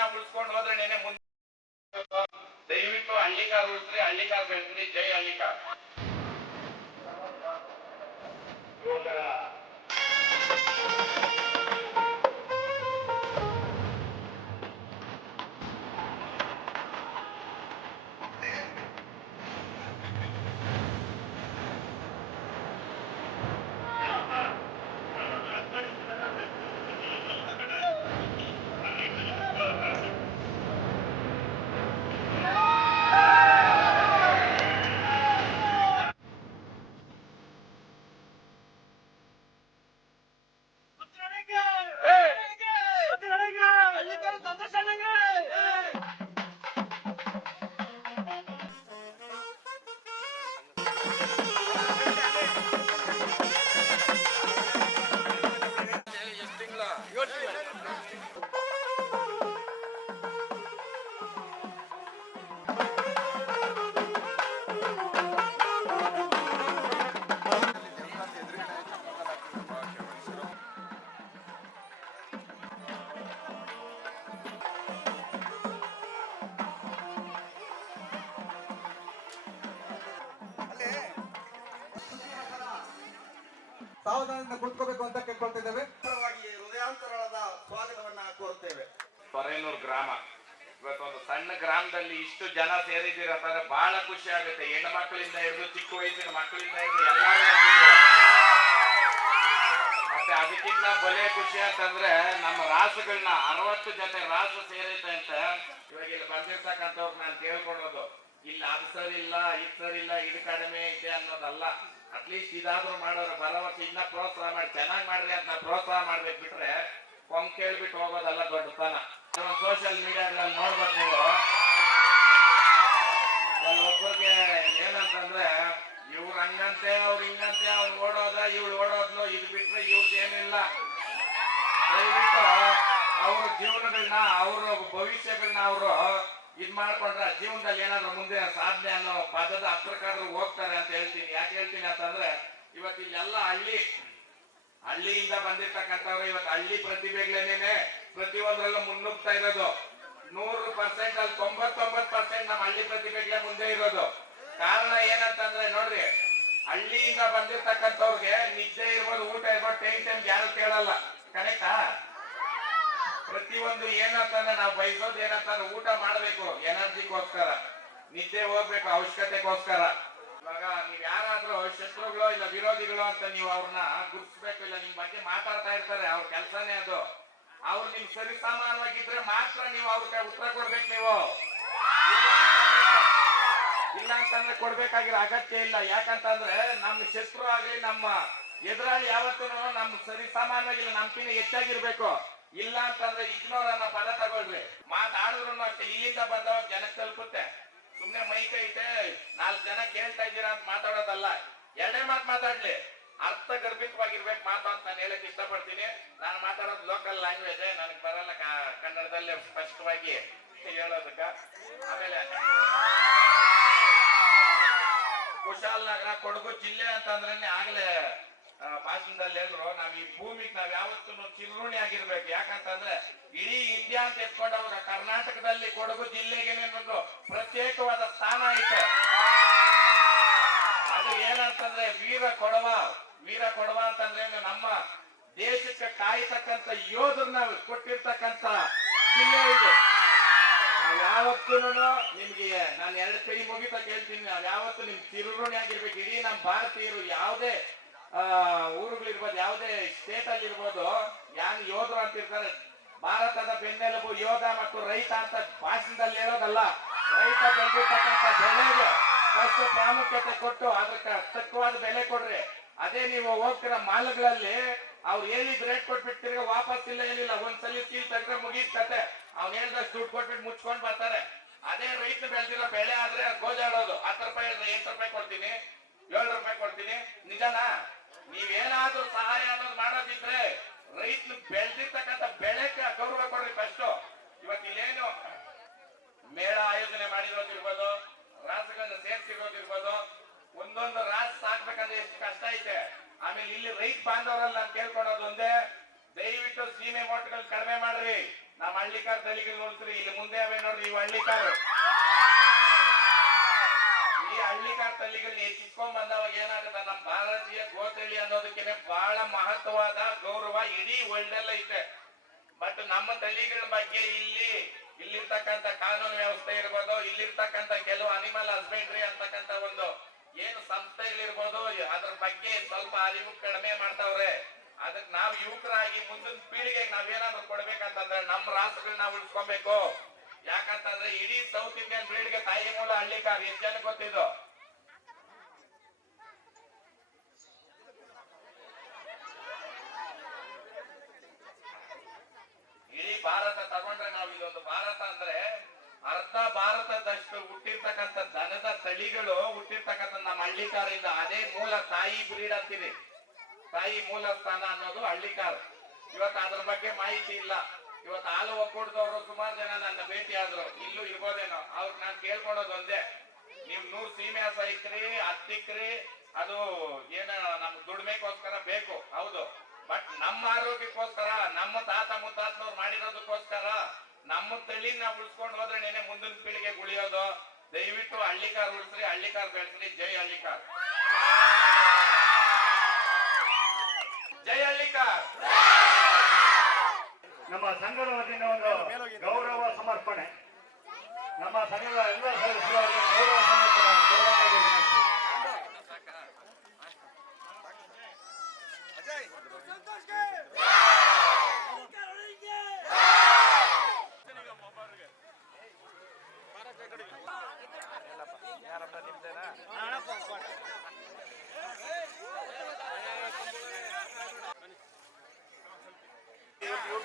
ನಾವು ಉಳಿಸ್ಕೊಂಡು ಹೋದ್ರೆ ನೆನೆ ಮುಂದೆ ದಯವಿಟ್ಟು ಹಳ್ಳಿಕಾರ್ ಉಳಿಸ್ರಿ ಹಳ್ಳಿಕಾರ್ ಬೆಳೆಸ್ರಿ ಜೈ ಹಳ್ಳಿಕಾರ್ ತಾವು ನನ್ನಿಂದ ಕುಳಿತುಕೋಬೇಕು ಅಂತ ಕೇಳ್ಕೊಳ್ತಿದ್ದೇವೆ ಪರವಾಗಿ ಹೃದಯಾಂತರಾಳದ ಸ್ವಾಗತವನ್ನ ಕೋರ್ತೇವೆ ತೊರೇನೂರು ಗ್ರಾಮ ಇವತ್ತೊಂದು ಸಣ್ಣ ಗ್ರಾಮದಲ್ಲಿ ಇಷ್ಟು ಜನ ಸೇರಿದ್ದೀರ ಅಂತಂದ್ರೆ ಬಹಳ ಖುಷಿ ಆಗುತ್ತೆ ಹೆಣ್ಣು ಮಕ್ಕಳಿಂದ ಹಿಡಿದು ಚಿಕ್ಕ ವಯಸ್ಸಿನ ಮಕ್ಕಳಿಂದ ಹಿಡಿದು ಎಲ್ಲರೂ ಮತ್ತೆ ಅದಕ್ಕಿಂತ ಬಲೆ ಖುಷಿ ಅಂತಂದ್ರೆ ನಮ್ಮ ರಾಸುಗಳನ್ನ ಅರವತ್ತು ಜೊತೆ ರಾಸು ಸೇರೈತೆ ಅಂತ ಇವಾಗ ಇಲ್ಲಿ ಬಂದಿರ್ತಕ್ಕಂಥವ್ರು ನಾನು ಕೇಳ್ಕೊಡೋದು ಇಲ್ಲಿ ಅದು ಇಲ್ಲ ಇದು ಸರಿ ಇಲ್ಲ ಇದು ಕಡಿಮೆ ಇದೆ ಅನ್ನೋದಲ್ಲ ಅಟ್ಲೀಸ್ಟ್ ಇದಾದ್ರೂ ಮಾಡೋರು ಬರೋವತ್ತು ವರ್ಷ ಇನ್ನ ಪ್ರೋತ್ಸಾಹ ಮಾಡಿ ಚೆನ್ನಾಗಿ ಮಾಡ್ರಿ ಅಂತ ಪ್ರೋತ್ಸಾಹ ಮಾಡ್ಬೇಕು ಬಿಟ್ರೆ ಕೊಂಕ್ ಕೇಳ್ಬಿಟ್ಟು ಹೋಗೋದಲ್ಲ ದೊಡ್ಡತನ ಸೋಶಿಯಲ್ ಮೀಡಿಯಾಗಳಲ್ಲಿ ನೋಡ್ಬೇಕು ನೀವು ಒಬ್ಬರಿಗೆ ಏನಂತಂದ್ರೆ ಇವ್ರು ಹಂಗಂತೆ ಅವ್ರು ಹಿಂಗಂತೆ ಅವ್ರು ಓಡೋದ ಇವ್ಳು ಓಡೋದ್ಲು ಇದು ಬಿಟ್ರೆ ಏನಿಲ್ಲ ದಯವಿಟ್ಟು ಅವ್ರ ಜೀವನಗಳನ್ನ ಅವ್ರ ಭವಿಷ್ಯಗಳನ್ನ ಅವರು ಇದ್ ಮಾಡ್ಕೊಂಡ್ರೆ ಜೀವನದಲ್ಲಿ ಏನಾದ್ರು ಮುಂದೆ ಸಾಧನೆ ಅನ್ನೋ ಪದದ ಹತ್ರಕ್ಕಾದ್ರೂ ಹೋಗ್ತಾರೆ ಅಂತ ಹೇಳ್ತೀನಿ ಯಾಕೆ ಹೇಳ್ತೀನಿ ಅಂತಂದ್ರೆ ಇವತ್ತಿಲ್ಲೆಲ್ಲ ಹಳ್ಳಿ ಹಳ್ಳಿಯಿಂದ ಬಂದಿರ್ತಕ್ಕಂಥವ್ರು ಇವತ್ತು ಹಳ್ಳಿ ಪ್ರತಿಭೆಗಳೇನೇನೆ ಪ್ರತಿಯೊಂದರಲ್ಲೂ ಮುನ್ನುಗ್ತಾ ಇರೋದು ನೂರು ಪರ್ಸೆಂಟ್ ಅಲ್ಲಿ ತೊಂಬತ್ತೊಂಬತ್ ಪರ್ಸೆಂಟ್ ನಮ್ಮ ಹಳ್ಳಿ ಪ್ರತಿಭೆಗಳೇ ಮುಂದೆ ಇರೋದು ಕಾರಣ ಏನಂತಂದ್ರೆ ನೋಡ್ರಿ ಹಳ್ಳಿಯಿಂದ ಬಂದಿರ್ತಕ್ಕಂಥವ್ರಿಗೆ ನಿದ್ದೆ ಇರ್ಬೋದು ಊಟ ಇರ್ಬೋದು ಟೈಮ್ ಟೈಮ್ ಯಾರು ಕೇಳಲ್ಲ ಕರೆಕ್ಟಾ ಪ್ರತಿಯೊಂದು ಏನಂತಂದ್ರೆ ನಾವು ಬಯಸೋದು ಏನಂತಂದ್ರೆ ಊಟ ಮಾಡಬೇಕು ಎನರ್ಜಿಗೋಸ್ಕರ ನಿದ್ದೆ ಹೋಗ್ಬೇಕು ಅವಶ್ಯಕತೆಗೋಸ್ಕರ ಇವಾಗ ನೀವ್ ಯಾರಾದ್ರೂ ಶತ್ರುಗಳು ಇಲ್ಲ ವಿರೋಧಿಗಳು ಅಂತ ನೀವು ಅವ್ರನ್ನ ಗುರ್ಸ್ಬೇಕು ಇಲ್ಲ ನಿಮ್ ಬಗ್ಗೆ ಮಾತಾಡ್ತಾ ಇರ್ತಾರೆ ಅವ್ರ ಕೆಲಸನೇ ಅದು ಅವ್ರು ನಿಮ್ ಸರಿ ಸಮಾನವಾಗಿದ್ರೆ ಮಾತ್ರ ನೀವು ಅವ್ರ ಉತ್ತರ ಕೊಡ್ಬೇಕು ನೀವು ಇಲ್ಲ ಅಂತಂದ್ರೆ ಕೊಡ್ಬೇಕಾಗಿರೋ ಅಗತ್ಯ ಇಲ್ಲ ಯಾಕಂತಂದ್ರೆ ನಮ್ಮ ಶತ್ರು ಆಗ್ಲಿ ನಮ್ಮ ಎದುರಾಗಿ ಯಾವತ್ತೂ ನಮ್ ಸರಿ ಸಮಾನವಾಗಿಲ್ಲ ನಮ್ಕಿನ್ನ ಹೆಚ್ಚಾಗಿರ್ಬೇಕು ಇಲ್ಲ ಅಂತಂದ್ರೆ ಇಗ್ನೋರನ್ನ ಅನ್ನ ಪದ ತಗೊಳ್ರಿ ಮಾತಾಡಿದ್ರು ಅಷ್ಟೇ ಇಲ್ಲಿಂದ ಬಂದವಾಗ ಜನಕ್ಕೆ ತಲುಪುತ್ತೆ ಸುಮ್ನೆ ಮೈ ಕೈತೆ ನಾಲ್ಕು ಜನ ಕೇಳ್ತಾ ಇದ್ದೀರಾ ಅಂತ ಮಾತಾಡೋದಲ್ಲ ಎರಡೇ ಮಾತು ಮಾತಾಡ್ಲಿ ಅರ್ಥ ಗರ್ಭಿತವಾಗಿರ್ಬೇಕು ಮಾತು ಅಂತ ನಾನು ಹೇಳಕ್ ಇಷ್ಟಪಡ್ತೀನಿ ನಾನು ಮಾತಾಡೋದು ಲೋಕಲ್ ಲ್ಯಾಂಗ್ವೇಜ್ ನನಗೆ ಬರಲ್ಲ ಕನ್ನಡದಲ್ಲೇ ಸ್ಪಷ್ಟವಾಗಿ ಹೇಳೋದಕ್ಕ ಆಮೇಲೆ ಕುಶಾಲ್ ನಗರ ಕೊಡಗು ಜಿಲ್ಲೆ ಅಂತಂದ್ರೆ ಆಗ್ಲೇ ಭಾಷಣದಲ್ಲಿ ಎಲ್ರು ನಾವ್ ಈ ಭೂಮಿಗೆ ನಾವ್ ಯಾವತ್ತೂ ಚಿರುಣಿ ಆಗಿರ್ಬೇಕು ಯಾಕಂತಂದ್ರೆ ಇಡೀ ಇಂಡಿಯಾ ಅಂತ ಎತ್ಕೊಂಡವ್ರ ಕರ್ನಾಟಕದಲ್ಲಿ ಕೊಡಗು ಜಿಲ್ಲೆಗೆ ಒಂದು ಪ್ರತ್ಯೇಕವಾದ ಸ್ಥಾನ ಐತೆ ಅದು ಏನಂತಂದ್ರೆ ವೀರ ಕೊಡವ ವೀರ ಕೊಡವ ಅಂತಂದ್ರೆ ನಮ್ಮ ದೇಶಕ್ಕೆ ಕಾಯ್ತಕ್ಕಂತ ಯೋಧರನ್ನ ಕೊಟ್ಟಿರ್ತಕ್ಕಂತ ಜಿಲ್ಲೆ ಇದು ಯಾವತ್ತೂ ನಿಮ್ಗೆ ನಾನು ಎರಡು ಕೈ ಮುಗಿತ ಕೇಳ್ತೀನಿ ಯಾವತ್ತು ನಿಮ್ ತಿರುಣಿ ಆಗಿರ್ಬೇಕು ಇಡೀ ನಮ್ಮ ಭಾರತೀಯರು ಯಾವುದೇ ಊರುಗಳಿರ್ಬೋದು ಯಾವುದೇ ಸ್ಟೇಟ್ ಅಲ್ಲಿ ಇರ್ಬೋದು ಯಾನ್ ಯೋಧರು ಅಂತ ಇರ್ತಾರೆ ಭಾರತದ ಬೆನ್ನೆಲುಬು ಯೋಧ ಮತ್ತು ರೈತ ಅಂತ ಭಾಷಣದಲ್ಲಿ ಹೇಳೋದಲ್ಲ ರೈತ ಬೆಳೆದಿರ್ತಕ್ಕಂಥ ಬೆಳೆಗೆ ಫಸ್ಟ್ ಪ್ರಾಮುಖ್ಯತೆ ಕೊಟ್ಟು ಅದಕ್ಕೆ ತಕ್ಕವಾದ ಬೆಲೆ ಕೊಡ್ರಿ ಅದೇ ನೀವು ಹೋಗ್ತಿರೋ ಮಾಲ್ಗಳಲ್ಲಿ ಅವ್ರು ಹೇಳಿದ್ ರೇಟ್ ಕೊಟ್ಬಿಟ್ಟು ವಾಪಸ್ ಇಲ್ಲ ಏನಿಲ್ಲ ಒಂದ್ಸಲ ಸೀಲ್ ತೆಗೆದ್ರೆ ಮುಗಿದ ಕತೆ ಅವ್ನ ಹೇಳ್ದಷ್ಟು ದುಡ್ಡು ಕೊಟ್ಬಿಟ್ಟು ಮುಚ್ಕೊಂಡ್ ಬರ್ತಾರೆ ಅದೇ ರೈತ ಬೆಳೆದಿರೋ ಬೆಳೆ ಆದ್ರೆ ಗೋಜಾಡೋದು ಹತ್ತು ರೂಪಾಯಿ ಎಂಟು ರೂಪಾಯಿ ಕೊಡ್ತೀನಿ ಏಳು ರೂಪಾಯಿ ಕೊಡ್ತೀನಿ ನಿಜನಾ ನೀವೇನಾದ್ರೂ ಸಹಾಯ ಅನ್ನೋದು ಮಾಡೋದಿದ್ರೆ ರೈತನ ಬೆಳೆದಿರ್ತಕ್ಕಂಥ ಬೆಳೆಗೆ ಗೌರವ ಕೊಡ್ರಿ ಫಸ್ಟ್ ಏನು ಮೇಳ ಆಯೋಜನೆ ಮಾಡಿರೋದಿರ್ಬೋದು ರಾಸುಗಳನ್ನ ಸೇರ್ಸಿರೋದಿರ್ಬೋದು ಒಂದೊಂದು ರಾಜ ಸಾಕ್ಬೇಕಂದ್ರೆ ಎಷ್ಟು ಕಷ್ಟ ಐತೆ ಆಮೇಲೆ ಇಲ್ಲಿ ರೈತ ಬಾಂಧವರಲ್ಲಿ ನಾನು ಕೇಳ್ಕೊಳೋದು ಒಂದೇ ದಯವಿಟ್ಟು ಸೀಮೆ ಮೋಟ್ಗಳು ಕಡಿಮೆ ಮಾಡ್ರಿ ನಮ್ಮ ಹಳ್ಳಿಕಾರ ತಲೆಗೆ ನೋಡ್ತೀರಿ ಇಲ್ಲಿ ಮುಂದೆ ಅವೇ ನೋಡ್ರಿ ಈ ಹಳ್ಳಿಕಾರ ಈ ಹಳ್ಳಿಕಾರ ತಲೆಗಳನ್ನ ತಗೊಂಡ್ ಬಂದವಾಗ ಏನಾಗುತ್ತೆ ನಮ್ಮ ಭಾರತೀಯ ಗೋತಳಿ ಅನ್ನೋದಕ್ಕೆ ಬಹಳ ಮಹತ್ವವಾದ ಗೌರವ ಇಡೀ ವರ್ಲ್ಡ್ ಅಲ್ಲ ಐತೆ ಬಟ್ ನಮ್ಮ ತಳಿಗಳ ಬಗ್ಗೆ ಇಲ್ಲಿ ಇಲ್ಲಿರ್ತಕ್ಕಂತ ಕಾನೂನು ವ್ಯವಸ್ಥೆ ಇರ್ಬೋದು ಇಲ್ಲಿರ್ತಕ್ಕಂತ ಕೆಲವು ಅನಿಮಲ್ ಹಸ್ಬೆಂಡ್ರಿ ಅಂತಕ್ಕಂತ ಒಂದು ಏನು ಸಂಸ್ಥೆಗಳಿರ್ಬೋದು ಅದ್ರ ಬಗ್ಗೆ ಸ್ವಲ್ಪ ಅರಿವು ಕಡಿಮೆ ಮಾಡ್ತಾವ್ರೆ ಅದಕ್ಕೆ ನಾವು ಯುವಕರಾಗಿ ಮುಂದಿನ ಪೀಳಿಗೆಗೆ ನಾವೇನಾದ್ರೂ ಕೊಡ್ಬೇಕಂತಂದ್ರೆ ನಮ್ಮ ರಾಷ್ಟ್ರಗಳನ್ನ ನಾವ್ ಉಳಿಸ್ಕೊಬೇಕು ಯಾಕಂತಂದ್ರೆ ಇಡೀ ಸೌತ್ ಇಂಡಿಯನ್ ಪೀಳಿಗೆ ತಾಯಿ ಮೂಲ ಹಳ್ಳಿ ಎಷ್ಟು ಜನ ಗೊತ್ತಿದ್ದು ನಾವು ಭಾರತ ಅಂದ್ರೆ ಅರ್ಧ ಭಾರತದಷ್ಟು ಹುಟ್ಟಿರ್ತಕ್ಕಂತ ದನದ ತಳಿಗಳು ಹುಟ್ಟಿರ್ತಕ್ಕಂತ ನಮ್ಮ ಹಳ್ಳಿಕಾರಿಂದ ಅದೇ ಮೂಲ ತಾಯಿ ಬ್ರೀಡ್ ಅಂತೀವಿ ತಾಯಿ ಮೂಲ ಸ್ಥಾನ ಅನ್ನೋದು ಹಳ್ಳಿಕಾರ ಇವತ್ತು ಅದ್ರ ಬಗ್ಗೆ ಮಾಹಿತಿ ಇಲ್ಲ ಇವತ್ತು ಹಾಲು ಒಕ್ಕೂಟದವರು ಸುಮಾರು ಜನ ನನ್ನ ಭೇಟಿ ಆದ್ರು ಇಲ್ಲೂ ಇರ್ಬೋದೇನೋ ಅವ್ರ ನಾನು ಕೇಳ್ಕೊಳೋದು ಒಂದೇ ನೀವು ನೂರ್ ಸೀಮೆ ಸೈಕ್ರಿ ಹತ್ತಿಕ್ರಿ ಅದು ಏನ ನಮ್ ದುಡ್ಮೆಗೋಸ್ಕರ ಬೇಕು ಹೌದು ಬಟ್ ನಮ್ಮ ಆರೋಗ್ಯಕ್ಕೋಸ್ಕರ ನಮ್ಮ ತಾತ ಮುತ್ತಾತನವ್ರು ಮಾಡಿರೋದಕ್ಕೋಸ್ಕರ ನಮ್ಮ ತಳಿ ನಾವು ಉಳಿಸ್ಕೊಂಡು ಹೋದ್ರೆ ನೆನೆ ಮುಂದಿನ ಪೀಳಿಗೆ ಉಳಿಯೋದು ದಯವಿಟ್ಟು ಹಳ್ಳಿಕಾರ್ ಉಳಿಸ್ರಿ ಹಳ್ಳಿಕಾರ್ ಬೆಳೆಸ್ರಿ ಜೈ ಹಳ್ಳಿಕಾರ್ ಜೈ ಹಳ್ಳಿಕಾರ್ ನಮ್ಮ ಸಂಘದ ಒಂದು ಗೌರವ ಸಮರ್ಪಣೆ ನಮ್ಮ ಸಂಘದ